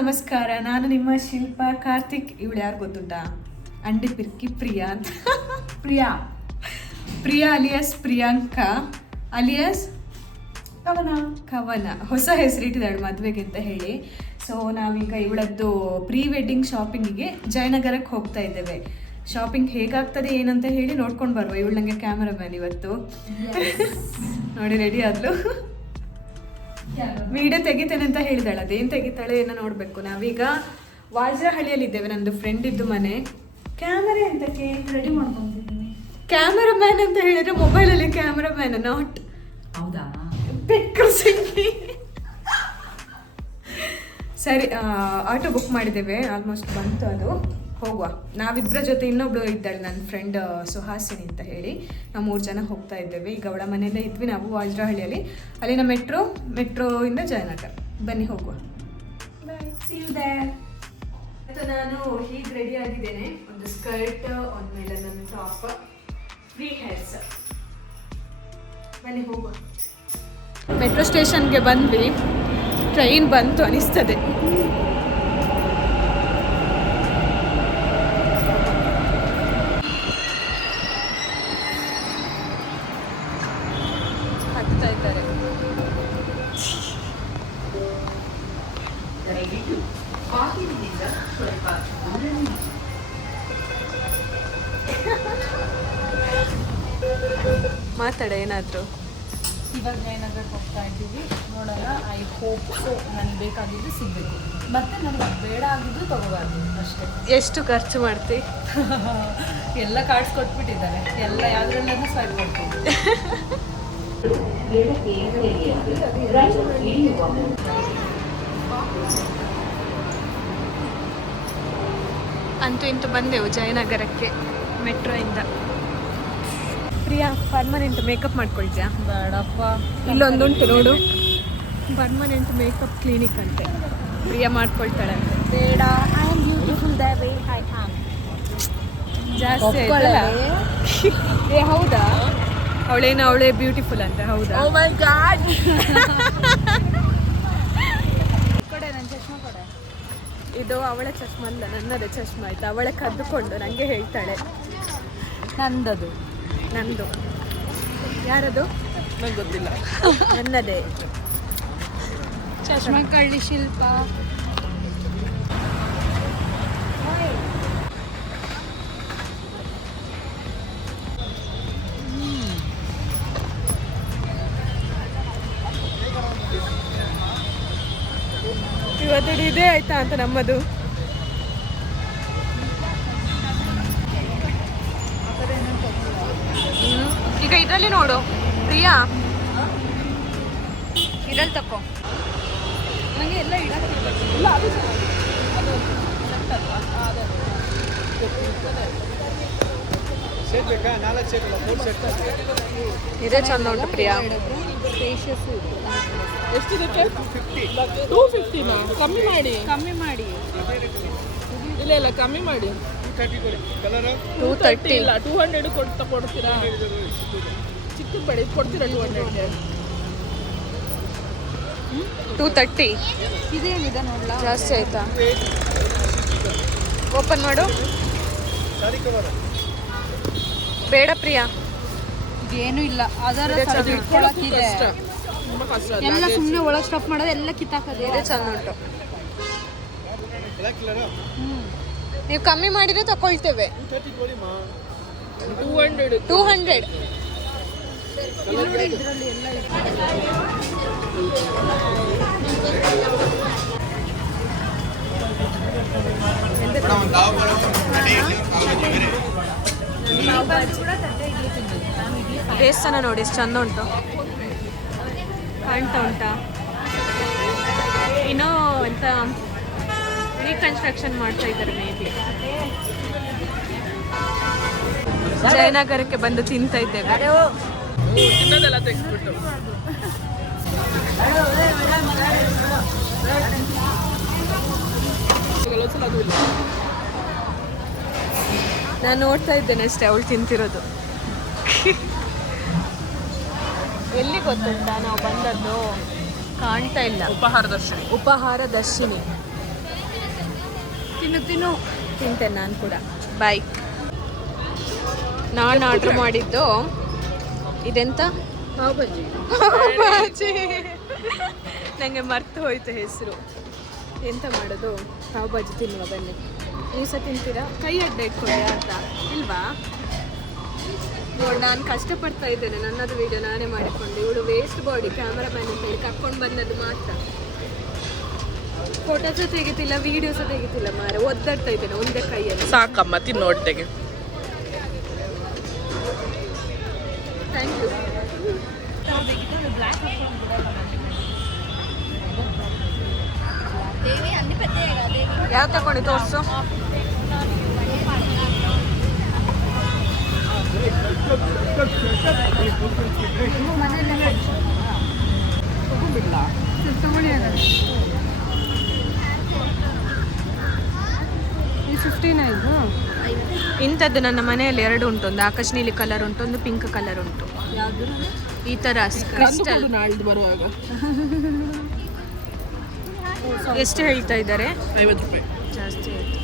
ನಮಸ್ಕಾರ. ನಾನು ನಿಮ್ಮ ಶಿಲ್ಪ ಕಾರ್ತಿಕ್. ಇವಳು ಯಾರು ಗೊತ್ತುಂಟಾ? ಅಂಡಿ ಪಿರ್ಕಿ ಪ್ರಿಯಾ ಅಂತ. ಪ್ರಿಯಾ ಅಲಿಯಸ್ ಪ್ರಿಯಾಂಕಾ ಅಲಿಯಸ್ ಕವನ. ಹೊಸ ಹೆಸರಿಟ್ಟಿದ್ದಾಳೆ ಮದುವೆಗೆ ಅಂತ ಹೇಳಿ. ಸೊ ನಾವೀಗ ಇವಳದ್ದು ಪ್ರೀ ವೆಡ್ಡಿಂಗ್ ಶಾಪಿಂಗಿಗೆ ಜಯನಗರಕ್ಕೆ ಹೋಗ್ತಾ ಇದ್ದೇವೆ. ಶಾಪಿಂಗ್ ಹೇಗಾಗ್ತದೆ ಏನಂತ ಹೇಳಿ ನೋಡ್ಕೊಂಡು ಬರುವ. ಇವಳು ನನಗೆ ಕ್ಯಾಮರಾಮ್ಯಾನ್ ಇವತ್ತು. ನೋಡಿ ರೆಡಿ ಆದ್ಲು. ವಿಡಿಯೋ ತೆಗಿತೇನೆ ಅಂತ ಹೇಳಿದಾಳೆ. ಅದೇನು ತೆಗಿತಾಳೆ ಏನೋ ನೋಡಬೇಕು. ನಾವೀಗ ವಾಜ್ರಹಳ್ಳಿಯಲ್ಲಿ ಇದ್ದೇವೆ. ನಂದು ಫ್ರೆಂಡ್ ಇದ್ದು ಮನೆ. ಕ್ಯಾಮರಾ ಅಂತಕ್ಕೆ ರೆಡಿ ಮಾಡ್ಕೊಂತಿದ್ದೀನಿ. ಕ್ಯಾಮರಾಮ್ಯಾನ್ ಅಂತ ಹೇಳಿದ್ರೆ ಮೊಬೈಲಲ್ಲಿ ಕ್ಯಾಮರಾಮ್ಯಾನ್ ನಾಟ್. ಹೌದಾ? ಸರಿ, ಆಟೋ ಬುಕ್ ಮಾಡಿದ್ದೇವೆ. ಆಲ್ಮೋಸ್ಟ್ ಬಂತು, ಅದು ಹೋಗುವ. ನಾವಿಬ್ಬರ ಜೊತೆ ಇನ್ನೊಬ್ಳು ಇದ್ದಾಳೆ ನನ್ನ ಫ್ರೆಂಡ್ ಸುಹಾಸಿನಿ ಅಂತ ಹೇಳಿ. ನಾವು 3 ಜನ ಹೋಗ್ತಾ ಇದ್ದೇವೆ. ಈಗ ಅವಳ ಮನೆಯಲ್ಲೇ ಇದ್ವಿ ನಾವು ವಾಜ್ರಹಳ್ಳಿಯಲ್ಲಿ. ಅಲ್ಲಿನ ಮೆಟ್ರೋಯಿಂದ ಜಯನಗರ. ಬನ್ನಿ ಹೋಗುವ. ಬಾಯ್, ಸಿ ಯು ದೇರ್. ಮತ್ತು ನಾನು ಹೀಗೆ ರೆಡಿ ಆಗಿದ್ದೇನೆ. ಒಂದು ಸ್ಕರ್ಟ್, ಒಂದು ಮೇಲೆ ನನ್ನ ಟಾಪ್, ಫ್ರೀ ಹೇರ್ಸ್. ಬನ್ನಿ ಹೋಗುವ. ಮೆಟ್ರೋ ಸ್ಟೇಷನ್ಗೆ ಬಂದ್ವಿ. ಟ್ರೈನ್ ಬಂತು ಅನಿಸ್ತದೆ. ಹತ್ತಾ ಇದ್ದಾರೆ. ಮಾತಾಡ ಏನಾದ್ರು. ಇವಾಗ ಜಯನಗರಕ್ಕೆ ಹೋಗ್ತಾ ಇದ್ದೀವಿ. ನೋಡೋಣ. ಐ ಹೋಪ್ ಸೊ ನನಗೆ ಬೇಕಾಗಿದ್ದು ಸಿಗಬೇಕು. ಮತ್ತೆ ನನಗೆ ಬೇಡ ಆಗಿದ್ದು ತಗೋಬಾರ್ದು ಅಷ್ಟೇ. ಎಷ್ಟು ಖರ್ಚು ಮಾಡ್ತಿ? ಎಲ್ಲ ಕಾರ್ಡ್ಸ್ ಕೊಟ್ಬಿಟ್ಟಿದ್ದಾರೆ. ಎಲ್ಲ ಯಾವುದ್ರಲ್ಲೂ ಸ್ವೈಪ್ ಕೊಡ್ತೀವಿ. ಅಂತೂ ಇಂತೂ ಬಂದೆವು ಜಯನಗರಕ್ಕೆ ಮೆಟ್ರೋ ಇಂದ. ಪ್ರಿಯಾ, ಪರ್ಮನೆಂಟ್ ಮೇಕಪ್ ಮಾಡ್ಕೊಳ್ತೀಯಾ? ಬೇಡಪ್ಪ. ಇಲ್ಲೊಂದುಂಟು ನೋಡು, ಪರ್ಮನೆಂಟ್ ಮೇಕಪ್ ಕ್ಲಿನಿಕ್ ಅಂತೆ. ಪ್ರಿಯಾ ಮಾಡ್ಕೊಳ್ತಾಳೆ. ಬೇಡ, I am beautiful the way I am. ಜಾಸ್ತಿ ಆಯ್ತಲ್ಲ? ಏ ಹೌದಾ? ಅವಳೇ ಬ್ಯೂಟಿಫುಲ್ ಅಂತ. ಹೌದಾ? ಓ ಮೈ ಗಾಡ್. ಕೊಡೆ ನನ್ನ ಚಶ್ಮಾ ಕೊಡೆ. ಇದು ಅವಳ ಚಶ್ಮಾ ಅಲ್ಲ, ನನ್ನದೇ ಚಶ್ಮಾ. ಆಯ್ತು, ಅವಳೆ ಕದ್ದುಕೊಂಡು ನನಗೆ ಹೇಳ್ತಾಳೆ. ನಂದು. ಯಾರದು? ನಂಗೆ ಗೊತ್ತಿಲ್ಲ. ನನ್ನದೇ ಚಶ್ಮಾ ಕಳ್ಳಿ ಶಿಲ್ಪ. ಇವತ್ತು ಇದೇ ಆಯ್ತಾ ಅಂತ ನಮ್ಮದು. ಈಗ ಇದರಲ್ಲಿ ನೋಡು ಪ್ರಿಯಾ, ಇದರಲ್ಲಿ ತಕೋ. ನನಗೆ ಎಲ್ಲ ಇಡಕ್ಕೆ ಇದೇ ಚಂದ ಉಂಟು ಪ್ರಿಯಾ. ಎಷ್ಟಿದಕ್ಕೆ? 250ನಾ? ಕಮ್ಮಿ ಮಾಡಿ. ಇಲ್ಲ ಕಮ್ಮಿ ಮಾಡಿ. 230 ಇಲ್ಲ, 200 ಕೊಡ್ತೀರಾ? ಚಿಕ್ಕದು ಬೇಡ, ಇದು ಕೊಡ್ತೀರಾ 200ಗೆ? 230 ಇದೇನಿದೆ ನೋಡ್ಲಾ? ಜಾಸ್ತಿ ಆಯ್ತಾ? ಓಪನ್ ಮಾಡು. ಬೇಡ ಪ್ರಿಯಾ, ಏನು ಇಲ್ಲ. ಅದರ ಇಟ್ಕೊಳ್ಳೋಕ್ಕಿದೆ. ಎಲ್ಲ ಸುಮ್ಮನೆ ಒಳಗೆ ಸ್ಟಫ್ ಮಾಡೋದು, ಎಲ್ಲ ಕಿತ್ತಾಕೋದು. ಇದೇ ಚಂದ ಉಂಟು. ನೀವು ಕಮ್ಮಿ ಮಾಡಿದ್ರೆ ತಗೊಳ್ತೇವೆ. 200 ಇದರಲ್ಲಿ ಎಲ್ಲ ದೇವಸ್ಥಾನ ನೋಡಿ ಎಷ್ಟು ಚಂದ ಉಂಟು. ಕಾಣ್ತಾ ಉಂಟಾ? ಇನ್ನೂ ಎಂತ ರೀಕನ್ಸ್ಟ್ರಕ್ಷನ್ ಮಾಡ್ತಾ ಇದ್ದಾರೆ ಮೇ ಬಿ. ಜಯನಗರಕ್ಕೆ ಬಂದು ತಿಂತಾ ಇದ್ದೇವೆ. ತಿನ್ನೋದೆಲ್ಲ ತೆಗೆದ್ಬಿಟ್ಟು ನಾನು ನೋಡ್ತಾ ಇದ್ದೇನೆ ಅಷ್ಟೇ ಅವಳು ತಿಂತಿರೋದು. ಎಲ್ಲಿ ಗೊತ್ತುಂಟಾ ನಾವು ಬಂದದ್ದು? ಕಾಣ್ತಾ ಇಲ್ಲ. ಉಪಹಾರ ದರ್ಶಿನಿ. ತಿನ್ನು ತಿಂತೇನೆ ನಾನು ಕೂಡ. ಬಾಯ್. ನಾನು ಆರ್ಡ್ರ್ ಮಾಡಿದ್ದು ಇದೆಂತ ಪಾವ್ ಬಜ್ಜಿ. ನನಗೆ ಮರ್ತು ಹೋಯ್ತು ಹೆಸರು. ಎಂತ ಮಾಡೋದು? ಪಾವ್ ಭಾಜಿ ತಿನ್ನುವ ಬನ್ನಿ. ನೀವು ಸಹ ತಿಂತೀರಾ? ಕೈ ಅಡ್ಡ ಇಟ್ಕೊಳ್ಳಿ ಅಂತ ಇಲ್ವಾ? ನೋಡಿ, ನಾನು ಕಷ್ಟಪಡ್ತಾ ಇದ್ದೇನೆ. ನನ್ನದು ವಿಡಿಯೋ ನಾನೇ ಮಾಡಿಕೊಂಡು. ಇವಳು ವೇಸ್ಟ್ ಬಾಡಿ ಕ್ಯಾಮರಾಮ್ಯಾನ್ ಅಂತ ಹೇಳಿ ಕರ್ಕೊಂಡು ಬಂದದ್ದು ಮಾತ್ರ. ಫೋಟೋ ಸಹ ತೆಗಿತಿಲ್ಲ, ವಿಡಿಯೋ ಸಹ ತೆಗಿತಿಲ್ಲ ಮಾರೆ. ಒದ್ದಾಡ್ತಾ ಇದ್ದೇನೆ ಒಂದೇ ಕೈಯಲ್ಲಿ. ಸಾಕಮ್ಮ ತಿನ್ನೋಡ್ತೆಗೆ. Thank you. ಯಾವ ತಗೊಂಡು ತೋರಿಸು. ಇಂಥದ್ದು ನನ್ನ ಮನೆಯಲ್ಲಿ 2 ಉಂಟು. ಒಂದು ಆಕಾಶ ನೀಲಿ ಕಲರ್ ಉಂಟು, ಒಂದು ಪಿಂಕ್ ಕಲರ್ ಉಂಟು. ಈ ತರ ಕ್ರಿಸ್ಟಲ್. ನಾಳ್ದು ಬರುವಾಗ ಎಷ್ಟು ಹೇಳ್ತಾ ಇದ್ದಾರೆ? 50 ರೂಪಾಯಿ ಜಾಸ್ತಿ ಆಯ್ತು.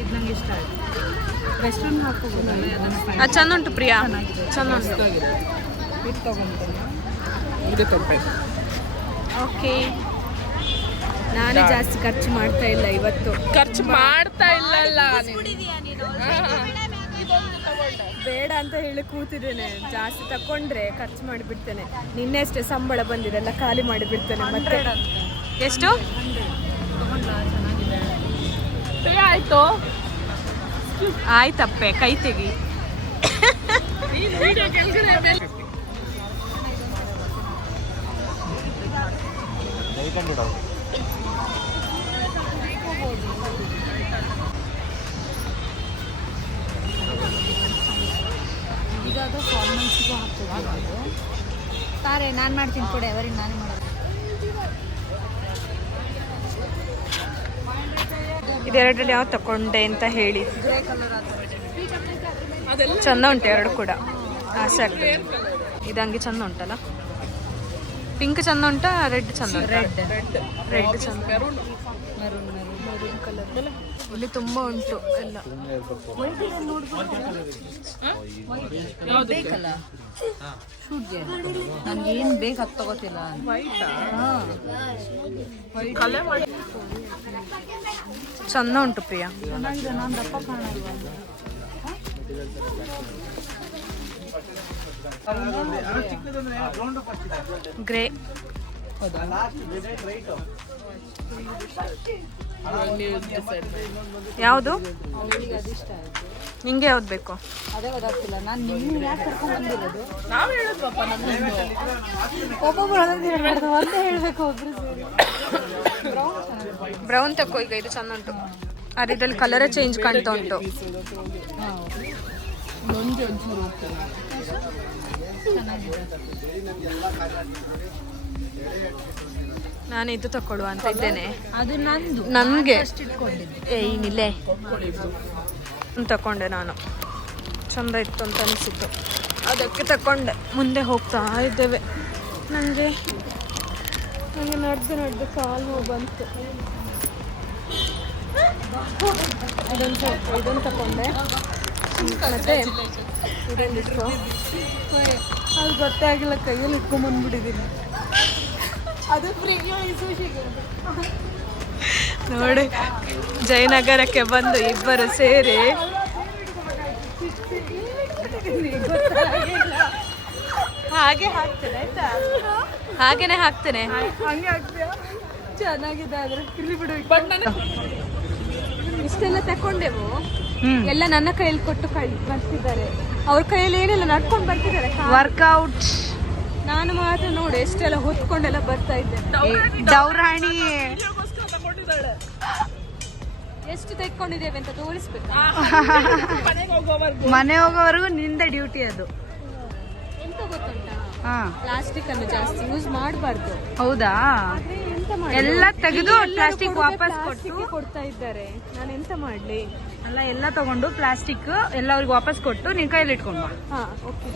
ಇದು ನಂಗೆ ಇಷ್ಟ ಆಯ್ತು. ವೆಸ್ಟರ್ನ್ ಹಾಕೋಬೋದಲ್ಲ? ಅದು ಚಂದ ಉಂಟು ಪ್ರಿಯಾ, ಚಂದ ಉಂಟು. ಇದು ತಗೊಂಡ್ರೆ ಇದು ತೊಂಬತ್ತು. ಓಕೆ, ನಾನು ಜಾಸ್ತಿ ಖರ್ಚು ಮಾಡ್ತಾ ಇಲ್ಲ ಇವತ್ತು. ಖರ್ಚು ಮಾಡ್ತಾ ಇಲ್ಲಲ್ಲ. ಬೇಡ ಅಂತ ಹೇಳಿ ಕೂತಿದ್ದೇನೆ. ಜಾಸ್ತಿ ತಕೊಂಡ್ರೆ ಖರ್ಚು ಮಾಡಿಬಿಡ್ತೇನೆ. ನಿನ್ನೆ ಅಷ್ಟೇ ಸಂಬಳ ಬಂದಿದೆ, ಎಲ್ಲ ಖಾಲಿ ಮಾಡಿಬಿಡ್ತೇನೆ. ಮತ್ತೆ ಎಷ್ಟು ಆಯ್ತು? ಆಯ್ತಪ್ಪೆ, ಕೈ ತೆಗಿ. ಇದಾದ ಫಾರ್ಮಲ್ಸಿಗೂ ಹಾಕ್ತದೆ. ತಾರೆ ನಾನು ಮಾಡ್ತೀನಿ ಕೊಡಿ, ಅವರಿಗೆ ನಾನೇ ಮಾಡೋದು. ಇದೆರಡರಲ್ಲಿ ಯಾವ ತಕೊಂಡೆ ಅಂತ ಹೇಳಿ. ಚಂದ ಉಂಟು ಎರಡು ಕೂಡ. ಆಸೆ ಆಗ್ತದೆ. ಇದಂಗೆ ಚಂದ ಉಂಟಲ್ಲ. ಪಿಂಕ್ ಚಂದ ಉಂಟಾ? ರೆಡ್ ಚಂದ ಉಂಟಾ? ರೆಡ್ ಚಂದ. ಮೆರೂನ್ ಕಲರ್ ಇಲ್ಲಿ ತುಂಬ ಉಂಟು ಎಲ್ಲ. ಬೇಕಲ್ಲ ಶೂಟ್ಗೆ. ನನಗೆ ಏನು ಬೇಕು ಅದು ತಗೋತಿಲ್ಲ. ಚಂದ ಉಂಟು ಪ್ರಿಯಾ. ಚೆನ್ನಾಗಿದೆ. ನಾನು ದಪ್ಪ ಕಾಣಲ್ವಾ? ಗ್ರೇ. ಯಾವುದು ನಿಂಗೆ ಯಾವ್ದು ಬೇಕು? ಅದೇ ಗೊತ್ತಾಗ್ತಿಲ್ಲ. ನಾನು ನಿಮ್ಮನ್ನ ಯಾಕೆ ಕರ್ಕೊಂಡು ಬಂದಿರೋದು? ನಾವು ಹೇಳಿದ್ವಪ್ಪ ನಮ್ಮನ್ನು. ಒಬ್ಬೊಬ್ರು ಒಂದೇ ಹೇಳಬೇಕು, ಒಬ್ರು ಸೇರಿ. ಬ್ರೌನ್ ತಕೋ. ಈಗ ಇದು ಚಂದ ಉಂಟು. ಅದ್ರ ಇದ್ರಲ್ಲಿ ಕಲರೇ ಚೇಂಜ್ ಕಾಣ್ತಾ ಉಂಟು. ನೊಂದು ಒಂಚೂರು ಹೋಗ್ತದೆ. ಚೆನ್ನಾಗಿದೆ. ನಾನು ಇದು ತಗೊಳ್ಳುವ ಅಂತ ಇದ್ದೇನೆ. ಅದು ನಂದು. ನನಗೆ ಇಟ್ಕೊಂಡಿದ್ದೆ. ಏನಿಲ್ಲೇ ತಗೊಂಡೆ ನಾನು. ಚಂದ ಇತ್ತು ಅಂತ ಅನಿಸಿತ್ತು, ಅದಕ್ಕೆ ತಗೊಂಡೆ. ಮುಂದೆ ಹೋಗ್ತಾ ಇದ್ದೇವೆ. ನನಗೆ ನಡೆದು ಕಾಲು ನೋವು ಬಂತು. ಇದೊಂದು ತಗೊಂಡೆ. ಮತ್ತೆ ಇದೊಂದು ಇಟ್ಕೊ. ಅದು ಗೊತ್ತೇ ಆಗಿಲ್ಲ, ಕೈಯಲ್ಲಿ ಇಟ್ಕೊಂಡ್ಬಂದ್ಬಿಟ್ಟಿದ್ದೀನಿ. ಅದು ಫ್ರೀ ನೋಡಿ. ಜಯನಗರಕ್ಕೆ ಬಂದು ಇಬ್ಬರು ಸೇರಿ ಹಾಗೆ ಹಾಕ್ತೇನೆ ಆಯ್ತಾ? ಹಾಗೇನೆ ಹಾಕ್ತೇನೆ. ಹಂಗೆ ಆಗ್ತೀಯಾ? ಚೆನ್ನಾಗಿದೆ. ಆದ್ರೆ ಇಲ್ಲಿ ಬಿಡು. ಇಷ್ಟೆಲ್ಲ ತಕೊಂಡೆವು, ಎಲ್ಲ ನನ್ನ ಕೈಯಲ್ಲಿ ಕೊಟ್ಟು ಬರ್ತಿದ್ದಾರೆ. ಅವ್ರ ಕೈಯಲ್ಲಿ ಏನೆಲ್ಲ ನಡ್ಕೊಂಡು ಬರ್ತಿದ್ದಾರೆ. ವರ್ಕೌಟ್. ನಾನು ಮಾತ್ರ ನೋಡಿ ಎಷ್ಟೆಲ್ಲ ಹೊತ್ಕೊಂಡೆಲ್ಲ ಬರ್ತಾ ಇದ್ದೆ. ದೌರಾಣಿ ಎಷ್ಟು ತೆಕ್ಕೊಂಡಿದ್ದೇವೆ ಅಂತ ತೋರಿಸ್ಬೇಕು. ಮನೆ ಹೋಗೋವರೆಗೂ ನಿಂದ ಡ್ಯೂಟಿ ಅದು. ಎಂತ ಗೊತ್ತುಂಟಾ, ಪ್ಲಾಸ್ಟಿಕ್ ಅನ್ನು ಜಾಸ್ತಿ ಯೂಸ್ ಮಾಡಬಾರ್ದು. ಹೌದಾ? ಎಲ್ಲ ತೆಗೆದು ಪ್ಲಾಸ್ಟಿಕ್ ವಾಪಸ್ ಕೊಡ್ತಾ ಇದ್ದಾರೆ. ನಾನು ಎಂತ ಮಾಡ್ಲಿ? ಅಲ್ಲ, ಎಲ್ಲ ತಗೊಂಡು ಪ್ಲಾಸ್ಟಿಕ್ ಎಲ್ಲ ಅವ್ರಿಗೆ ವಾಪಸ್ ಕೊಟ್ಟು ನಿನ್ ಕೈಯಲ್ಲಿ ಇಟ್ಕೊಂಡು. ಹಾ, ಓಕೆ.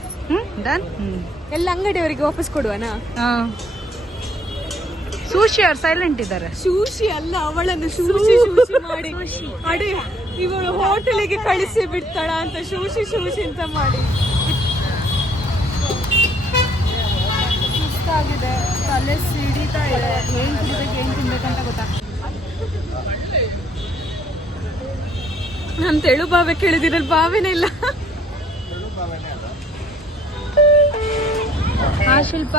ಡನ್. ಎಲ್ಲ ಅಂಗಡಿಯವರಿಗೆ ವಾಪಸ್ ಕೊಡುವನಾ? ಸೂಶಿ ಅವ್ರು ಸೈಲೆಂಟ್ ಇದ್ದಾರೆ. ಶೂಶಿ ಅಲ್ಲ, ಅವಳನ್ನು ಶೂಶಿ ಶೂಶಿ ಮಾಡಿ ಅಡಿ ಇವಳು ಹೋಟೆಲಿಗೆ ಕಳಿಸಿ ಬಿಡ್ತಾಳ ಅಂತ ಶೂಶಿ ಶೂಶಿ ಅಂತ ಮಾಡಿ. ಸುಸ್ತಾಗಿದೆ, ತಲೆ ಸಿಡಿತಾ ಇದೆ, ಏನ್ ಕುಡಿಬೇಕು ಏನ್ ತಿನ್ಬೇಕಂತ ಗೊತ್ತಾಗ್ತದೆ. ನಾನು ತೆಳು ಬಾವೆ ಕೇಳಿದಿರಲ್ಲಿ ಬಾವೇನೇ ಇಲ್ಲ. ಹಾ ಶಿಲ್ಪ,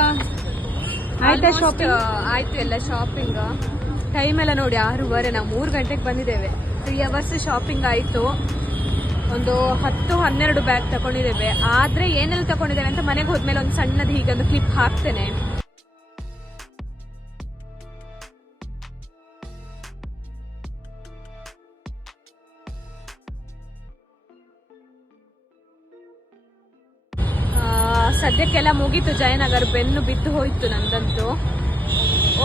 ಆಯ್ತಾ ಶಾಪಿಂಗ್? ಆಯ್ತು ಎಲ್ಲ ಶಾಪಿಂಗ್. ಟೈಮ್ ಎಲ್ಲ ನೋಡಿ 6:30, ನಾವು 3 ಗಂಟೆಗೆ ಬಂದಿದ್ದೇವೆ. 3 ಅವರ್ಸ್ ಶಾಪಿಂಗ್ ಆಯ್ತು. ಒಂದು 10-12 ಬ್ಯಾಗ್ ತಗೊಂಡಿದ್ದೇವೆ. ಆದ್ರೆ ಏನೆಲ್ಲ ತಗೊಂಡಿದ್ದೇವೆ ಅಂತ ಮನೆಗೆ ಹೋದ್ಮೇಲೆ ಒಂದು ಸಣ್ಣದು ಹೀಗೆ ಒಂದು ಕ್ಲಿಪ್ ಹಾಕ್ತೇನೆ. ಸದ್ಯಕ್ಕೆಲ್ಲ ಮುಗೀತು. ಜಯನಗರ ಬೆನ್ನು ಬಿದ್ದು ಹೋಯ್ತು ನಂದಂತೂ.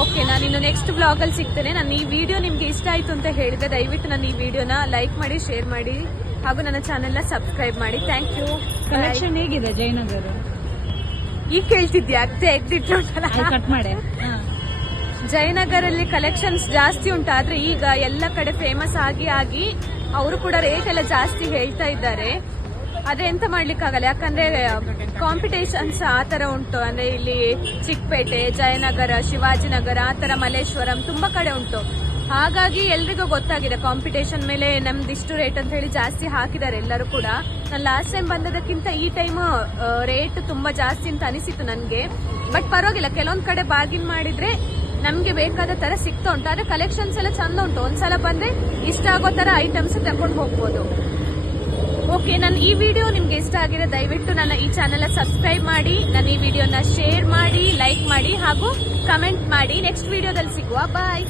ಓಕೆ, ನಾನು ಇನ್ನು ನೆಕ್ಸ್ಟ್ ಬ್ಲಾಗಲ್ಲಿ ಸಿಗ್ತೇನೆ. ನಾನು ಈ ವಿಡಿಯೋ ನಿಮ್ಗೆ ಇಷ್ಟ ಆಯ್ತು ಅಂತ ಹೇಳಿದೆ. ದಯವಿಟ್ಟು ನನ್ನ ಈ ವಿಡಿಯೋನ ಲೈಕ್ ಮಾಡಿ, ಶೇರ್ ಮಾಡಿ ಹಾಗೂ ನನ್ನ ಚಾನೆಲ್ನ ಸಬ್ಸ್ಕ್ರೈಬ್ ಮಾಡಿ. Thank you. ಕಲೆಕ್ಷನ್ ಹೇಗಿದೆ ಜಯನಗರ? ಈಗ ಕೇಳ್ತಿದ್ಯಾ? ತೆಗ್ದಿಟ್ಟು ಕಟ್ ಮಾಡಿ. ಜಯನಗರಲ್ಲಿ ಕಲೆಕ್ಷನ್ಸ್ ಜಾಸ್ತಿ ಉಂಟು. ಆದ್ರೆ ಈಗ ಎಲ್ಲ ಕಡೆ ಫೇಮಸ್ ಆಗಿ ಅವರು ಕೂಡ ರೇಟ್ ಎಲ್ಲ ಜಾಸ್ತಿ ಹೇಳ್ತಾ ಇದ್ದಾರೆ. ಆದ್ರೆ ಎಂತ ಮಾಡ್ಲಿಕ್ಕಾಗಲ್ಲ, ಯಾಕಂದ್ರೆ ಕಾಂಪಿಟೇಷನ್ಸ್ ಆ ತರ ಉಂಟು. ಅಂದ್ರೆ ಇಲ್ಲಿ ಚಿಕ್ಕಪೇಟೆ, ಜಯನಗರ, ಶಿವಾಜಿನಗರ, ಆ ತರ ಮಲ್ಲೇಶ್ವರಂ ತುಂಬಾ ಕಡೆ ಉಂಟು. ಹಾಗಾಗಿ ಎಲ್ರಿಗೂ ಗೊತ್ತಾಗಿದೆ ಕಾಂಪಿಟೇಷನ್ ಮೇಲೆ ನಮ್ದಿಷ್ಟು ರೇಟ್ ಅಂತ ಹೇಳಿ ಜಾಸ್ತಿ ಹಾಕಿದ್ದಾರೆ ಎಲ್ಲರೂ ಕೂಡ. ನಾನು ಲಾಸ್ಟ್ ಟೈಮ್ ಬಂದದಕ್ಕಿಂತ ಈ ಟೈಮ್ ರೇಟ್ ತುಂಬಾ ಜಾಸ್ತಿ ಅಂತ ಅನಿಸಿತು ನನ್ಗೆ. ಬಟ್ ಪರವಾಗಿಲ್ಲ, ಕೆಲವೊಂದ್ ಕಡೆ ಬಾರ್ಗಿನ್ ಮಾಡಿದ್ರೆ ನಮ್ಗೆ ಬೇಕಾದ ತರ ಸಿಗ್ತಾ ಉಂಟು. ಆದ್ರೆ ಕಲೆಕ್ಷನ್ಸ್ ಎಲ್ಲ ಚಂದ ಉಂಟು. ಒಂದ್ಸಲ ಬಂದ್ರೆ ಇಷ್ಟ ಆಗೋ ತರ ಐಟಮ್ಸ್ ತಕೊಂಡು ಹೋಗ್ಬೋದು. ಓಕೆ, ನನ್ನ ಈ ವಿಡಿಯೋ ನಿಮ್ಗೆ ಇಷ್ಟ ಆಗಿದೆ ದಯವಿಟ್ಟು ನನ್ನ ಈ ಚಾನೆಲ್ ಸಬ್ಸ್ಕ್ರೈಬ್ ಮಾಡಿ, ನನ್ನ ಈ ವಿಡಿಯೋನ ಶೇರ್ ಮಾಡಿ, ಲೈಕ್ ಮಾಡಿ ಹಾಗೂ ಕಮೆಂಟ್ ಮಾಡಿ. ನೆಕ್ಸ್ಟ್ ವಿಡಿಯೋದಲ್ಲಿ ಸಿಗುವ. ಬಾಯ್.